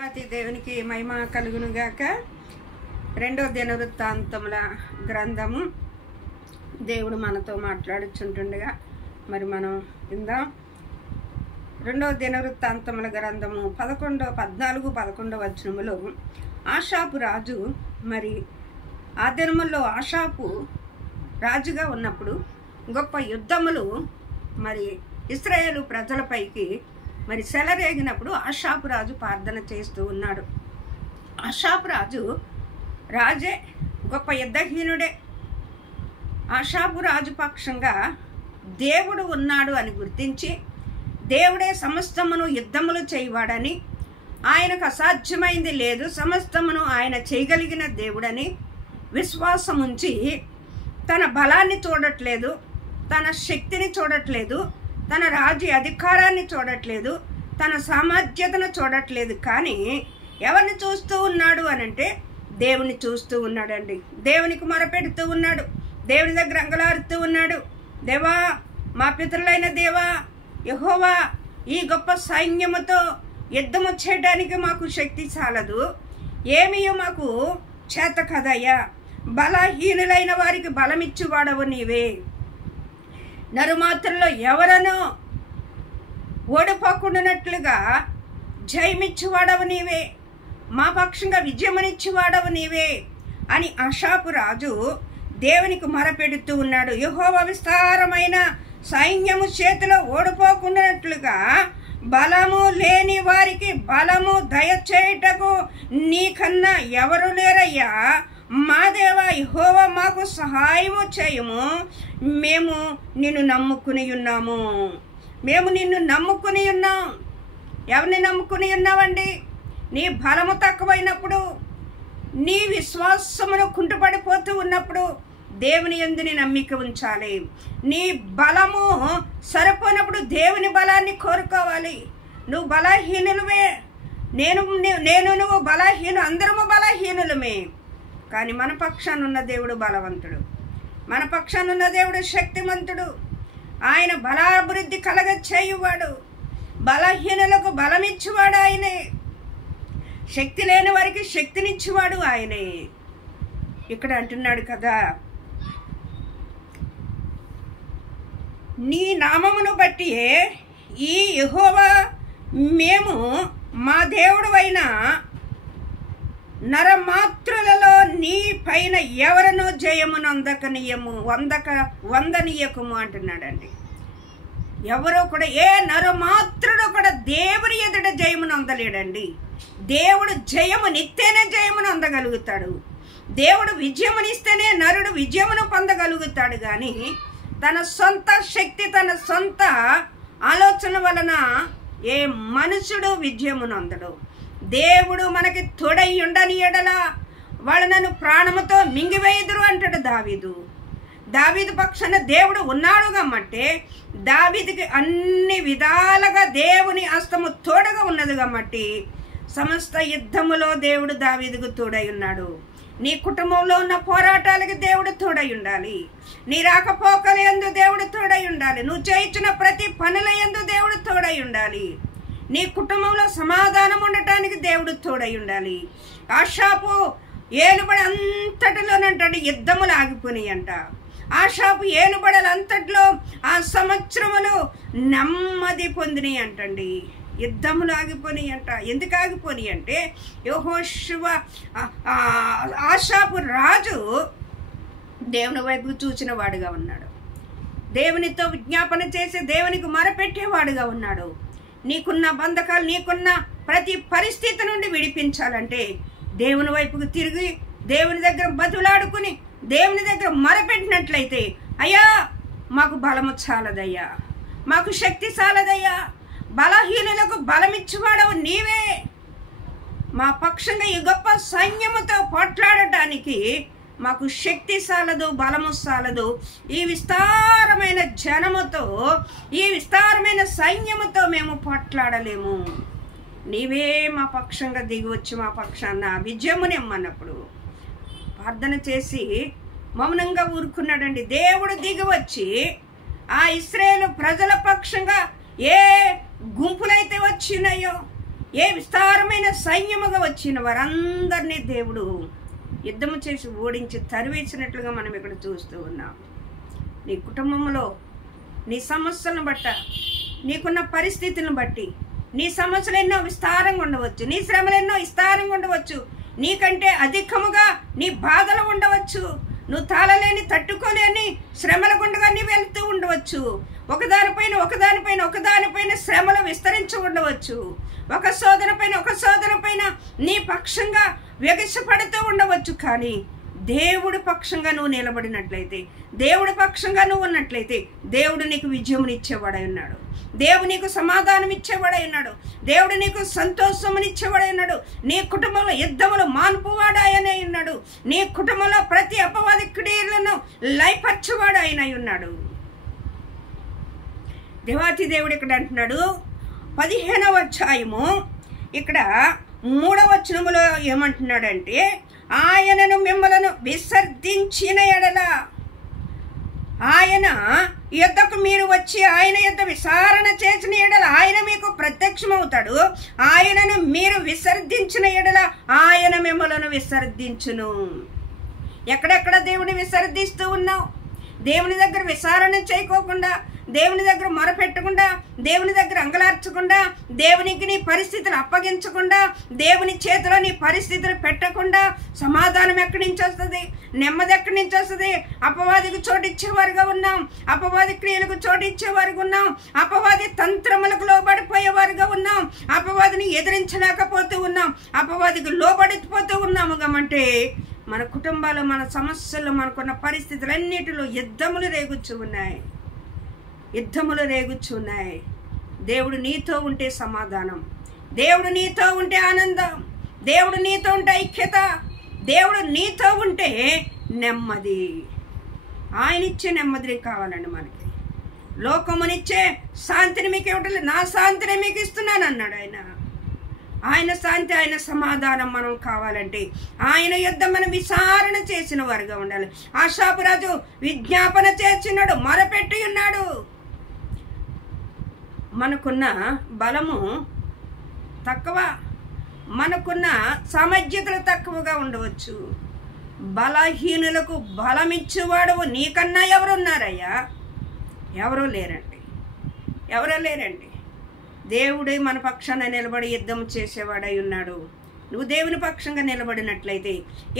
దేవునికి మహిమ కలుగును గాక. రెండో దినవృత్తాంతముల గ్రంథము దేవుడు మనతో మాట్లాడుచుంటుండగా మరి మనం విందాం. రెండో దినవృత్తాంతముల గ్రంథము 14-11 వచనములో ఆషాపు రాజు మరి ఆ దినముల్లో ఆషాపు రాజుగా ఉన్నప్పుడు గొప్ప యుద్ధములు మరి ఇశ్రాయేలు ప్రజలపైకి మరి సెలరేగినప్పుడు ఆషాపు రాజు ప్రార్థన చేస్తూ ఉన్నాడు. ఆషాపు రాజు రాజే, గొప్ప యుద్ధహీనుడే. ఆషాపు రాజు పక్షంగా దేవుడు ఉన్నాడు అని గుర్తించి దేవుడే సమస్తమును యుద్ధములు చేయవాడని, ఆయనకు అసాధ్యమైంది లేదు, సమస్తమును ఆయన చేయగలిగిన దేవుడని విశ్వాసముంచి తన బలాన్ని చూడట్లేదు, తన శక్తిని చూడట్లేదు, తన రాజ్య అధికారాన్ని చూడట్లేదు, తన సామర్థ్యతను చూడట్లేదు. కానీ ఎవరిని చూస్తూ ఉన్నాడు అనంటే దేవుని చూస్తూ ఉన్నాడండి. దేవునికి మొరపెడుతూ ఉన్నాడు, దేవుని దగ్గర అంగలారుతూ ఉన్నాడు. దేవా, మా పితరులైన దేవా యెహోవా, ఈ గొప్ప సైన్యముతో యుద్ధము చేయడానికి మాకు శక్తి చాలదు, ఏమీ మాకు చేత కదయ్యా. బలహీనులైన వారికి బలమిచ్చువాడవు నీవే, నరుమాత్రలో ఎవరనో ఓడిపోకుండానట్లుగా జయమిచ్చువాడవు నీవే, మా పక్షంగా విజయమనిచ్చువాడవు నీవే అని ఆషాపు రాజు దేవునికి మొరపెడుతూ ఉన్నాడు. యెహోవా విస్తారమైన సైన్యము చేతిలో ఓడిపోకుండానట్లుగా బలము లేని వారికి బలము దయచేయుటకు నీకన్నా ఎవరు లేరయ్యా. మా దేవా యెహోవా, మాకు సహాయము చేయము, మేము నిన్ను నమ్ముకుని ఉన్నాము. మేము నిన్ను నమ్ముకుని ఉన్నాం. ఎవరిని నమ్ముకుని ఉన్నావండి? నీ బలము తక్కువైనప్పుడు, నీ విశ్వాసమును కుంటుపడిపోతూ ఉన్నప్పుడు దేవుని యందు నీ నమ్మిక ఉంచాలి. నీ బలము సరిపోయినప్పుడు దేవుని బలాన్ని కోరుకోవాలి. నువ్వు బలహీనులవే, నువ్వు బలహీను, అందరము బలహీనులమే. కానీ మన పక్షాన ఉన్న దేవుడు బలవంతుడు, మన పక్షాన ఉన్న దేవుడు శక్తిమంతుడు. ఆయన బలాభివృద్ధి కలగ చేయువాడు, బలహీనులకు బలమిచ్చువాడు ఆయనే, శక్తి లేని వారికి శక్తినిచ్చువాడు ఆయనే. ఇక్కడ అంటున్నాడు కదా, నీ నామమును బట్టి ఈ యెహోవా, మేము మా దేవుడవైన నరమాత్రులలో నీ పైన ఎవరనో జయమునందకనీయము వందనీయకము అంటున్నాడండి. ఎవరో కూడా, ఏ నరమాత్రుడు కూడా దేవుని ఎదుట జయమును అందలేడండి. దేవుడు జయమునిస్తేనే జయమును అందగలుగుతాడు. దేవుడు విజయమునిస్తేనే నరుడు విజయమును పొందగలుగుతాడు. కానీ తన సొంత శక్తి, తన సొంత ఆలోచన వలన ఏ మనుషుడు విజయమును అందడు. దేవుడు మనకి తోడై ఉండని ఎడల వాళ్ళు నన్ను ప్రాణముతో మింగివేయుదురు అంటాడు దావీదు. దావీదు పక్షాన దేవుడు ఉన్నాడు కాబట్టి దావీదుకి అన్ని విధాలుగా దేవుని హస్తము తోడుగా ఉన్నది కాబట్టి సమస్త యుద్ధములో దేవుడు దావీదుకు తోడై ఉన్నాడు. నీ కుటుంబంలో ఉన్న పోరాటాలకి దేవుడు తోడై ఉండాలి. నీ రాకపోకల యందు దేవుడు తోడై ఉండాలి. నువ్వు చేయించిన ప్రతి పనుల యందు దేవుడు తోడై ఉండాలి. నీ కుటుంబంలో సమాధానం ఉండటానికి దేవుడు తోడై ఉండాలి. ఆషాపు ఏలుబడి అంతటిలోనంటాడు యుద్ధములు ఆగిపోయినాయి అంట. ఆషాపు ఏలుబడులంతట్లో ఆ సంవత్సరములు నెమ్మది పొందినాయి అంటండి. యుద్ధములు ఆగిపోయినాయి అంట. ఎందుకు ఆగిపోయినాయి అంటే యెహోషువ ఆషాపు రాజు దేవుని వైపు చూచిన వాడుగా ఉన్నాడు, దేవునితో విజ్ఞాపన చేసి దేవునికి మొరపెట్టేవాడుగా ఉన్నాడు. నీకున్న బంధకాలు, నీకున్న ప్రతి పరిస్థితి నుండి విడిపించాలంటే దేవుని వైపుకు తిరిగి దేవుని దగ్గర బతులాడుకుని దేవుని దగ్గర మొరపెట్టినట్లయితే, అయ్యా మాకు బలము చాలదయ్యా, మాకు శక్తి చాలదయ్యా, బలహీనులకు బలమిచ్చువాడవు నీవే, మా పక్షంగా ఈ గొప్ప సైన్యముతో పోట్లాడటానికి మాకు శక్తి సాలదు, బలము సాలదు. ఈ విస్తారమైన జనముతో, ఈ విస్తారమైన సైన్యముతో మేము పోట్లాడలేము. నీవే మా పక్షంగా దిగివచ్చి మా పక్షాన విజయమునిమ్మన్నప్పుడు ప్రార్థన చేసి మౌనంగా ఊరుకున్నాడండి. దేవుడు దిగివచ్చి ఆ ఇశ్రాయేలు ప్రజల పక్షంగా ఏ గుంపులైతే వచ్చినాయో, ఏ విస్తారమైన సైన్యముగా వచ్చిన వారందరినీ దేవుడు యుద్ధము చేసి ఓడించి తరివేసినట్లుగా మనం ఇక్కడ చూస్తూ ఉన్నాం. నీ కుటుంబంలో నీ సమస్యలను బట్ట, నీకున్న పరిస్థితులను బట్టి నీ సమస్యలు ఎన్నో విస్తారంగా ఉండవచ్చు, నీ శ్రమలు ఎన్నో విస్తారంగా ఉండవచ్చు, నీకంటే అధికముగా నీ బాధలు ఉండవచ్చు, నువ్వు తాళలేని తట్టుకోలేని శ్రమల గుండగా నీ వెళ్తూ ఉండవచ్చు. ఒకదానిపైన శ్రమలు విస్తరించి ఉండవచ్చు. ఒక సోదర పైన నీ పక్షంగా వెగసపడుతూ ఉండవచ్చు. కానీ దేవుడి పక్షంగా నువ్వు నిలబడినట్లయితే, దేవుడి పక్షంగా నువ్వు ఉన్నట్లయితే దేవుడు నీకు విజయమునిచ్చేవాడై ఉన్నాడు. దేవుడు నీకు సమాధానం ఇచ్చేవాడై ఉన్నాడు. దేవుడు నీకు సంతోషమునిచ్చేవాడై ఉన్నాడు. నీ కుటుంబంలో యుద్ధములు మాన్పువాడాయనే ఉన్నాడు. నీ కుటుంబంలో ప్రతి అపవాది క్రియలను లయపరచువాడు ఆయనై ఉన్నాడు. దేవాతి దేవుడు ఇక్కడ అంటున్నాడు 15వ అధ్యాయము ఇక్కడ 3వ వచనములో ఏమంటున్నాడంటే, ఆయనను మిమ్మలను విసర్జించిన ఎడల, ఆయన యుద్ధకు మీరు వచ్చి ఆయన యుద్ధ విచారణ చేసిన ఎడల ఆయన మీకు ప్రత్యక్షమవుతాడు. ఆయనను మీరు విసర్జించిన ఎడల ఆయన మిమ్మలను విసర్జించును. ఎక్కడెక్కడ దేవుని విసర్జిస్తూ ఉన్నావు? దేవుని దగ్గర విచారణ చేయకోకుండా, దేవుని దగ్గర మొరపెట్టకుండా, దేవుని దగ్గర అంగలార్చకుండా, దేవునికి నీ పరిస్థితులు అప్పగించకుండా, దేవుని చేతిలో నీ పరిస్థితులు పెట్టకుండా సమాధానం ఎక్కడి నుంచి వస్తుంది? నెమ్మది ఎక్కడి నుంచి వస్తుంది? అపవాదికి చోటిచ్చేవారుగా ఉన్నాం, అపవాది క్రియలకు చోటిచ్చేవారుగా ఉన్నాం, అపవాది తంత్రములకు లోబడిపోయేవారుగా ఉన్నాం, అపవాదిని ఎదిరించలేకపోతూ ఉన్నాం, అపవాదికి లోబడిపోతూ ఉన్నాము. కాబట్టి మన కుటుంబాలు, మన సమస్యలు, మనకున్న పరిస్థితులన్నిటిలో యుద్ధములు రేగుచ్చు ఉన్నాయి. దేవుడు నీతో ఉంటే సమాధానం, దేవుడు నీతో ఉంటే ఆనందం, దేవుడు నీతో ఉంటే ఐక్యత, దేవుడు నీతో ఉంటే నెమ్మది. ఆయన ఇచ్చే నెమ్మదిని కావాలండి మనకి. లోకమునిచ్చే శాంతిని మీకు ఇవ్వట్లేదు, నా శాంతిని మీకు ఇస్తున్నాను అన్నాడు ఆయన. ఆయన శాంతి, ఆయన సమాధానం మనం కావాలంటే ఆయన యుద్ధ మనం విచారణ చేసిన వారుగా ఉండాలి. ఆశాపురాజు విజ్ఞాపన చేస్తున్నాడు, మొరపెట్టి ఉన్నాడు. మనకున్న బలము తక్కువ, మనకున్న సామర్థ్యతలు తక్కువగా ఉండవచ్చు. బలహీనులకు బలమిచ్చేవాడు నీకన్నా ఎవరున్నారయ్యా? ఎవరూ లేరండి. దేవుడే మన పక్షాన నిలబడి యుద్ధం చేసేవాడై ఉన్నాడు. నువ్వు దేవుని పక్షంగా నిలబడినట్లయితే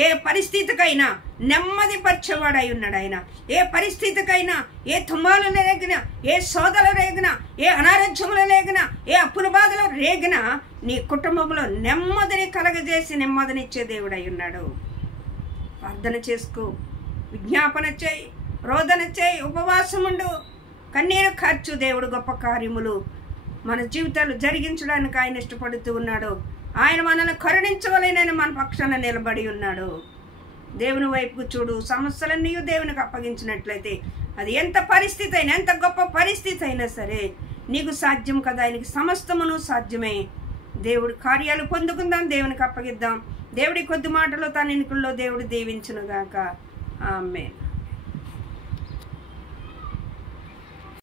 ఏ పరిస్థితికైనా నెమ్మది పరిచేవాడై ఉన్నాడు ఆయన. ఏ పరిస్థితికైనా, ఏ తుమ్మాలు రేగినా, ఏ సోదలు రేగినా, ఏ అనారోగ్యములు రేగినా, ఏ అప్పుల బాధలు రేగినా నీ కుటుంబంలో నెమ్మదిని కలగజేసి నెమ్మదినిచ్చే దేవుడై ఉన్నాడు. ప్రార్థన చేసుకో, విజ్ఞాపన చేయి, రోదన చేయి, ఉపవాసం ఉండు, కన్నీరు ఖర్చు. దేవుడు గొప్ప కార్యములు మన జీవితాలు జరిగించడానికి ఆయన ఇష్టపడుతూ ఉన్నాడు. ఆయన మనల్ని కరుణించవలెనని మన పక్షాన నిలబడి ఉన్నాడు. దేవుని వైపుకు చూడు. సమస్యలన్నీ దేవునికి అప్పగించినట్లయితే అది ఎంత పరిస్థితి అయినా, ఎంత గొప్ప పరిస్థితి అయినా సరే నీకు సాధ్యం కదా. ఆయనకి సమస్తమును సాధ్యమే. దేవుడి కార్యాలు పొందుకుందాం, దేవునికి అప్పగిద్దాం. దేవుడి కొద్ది మాటలో తన ఎన్నికల్లో దేవుడు దీవించునుగాక. ఆమేన్.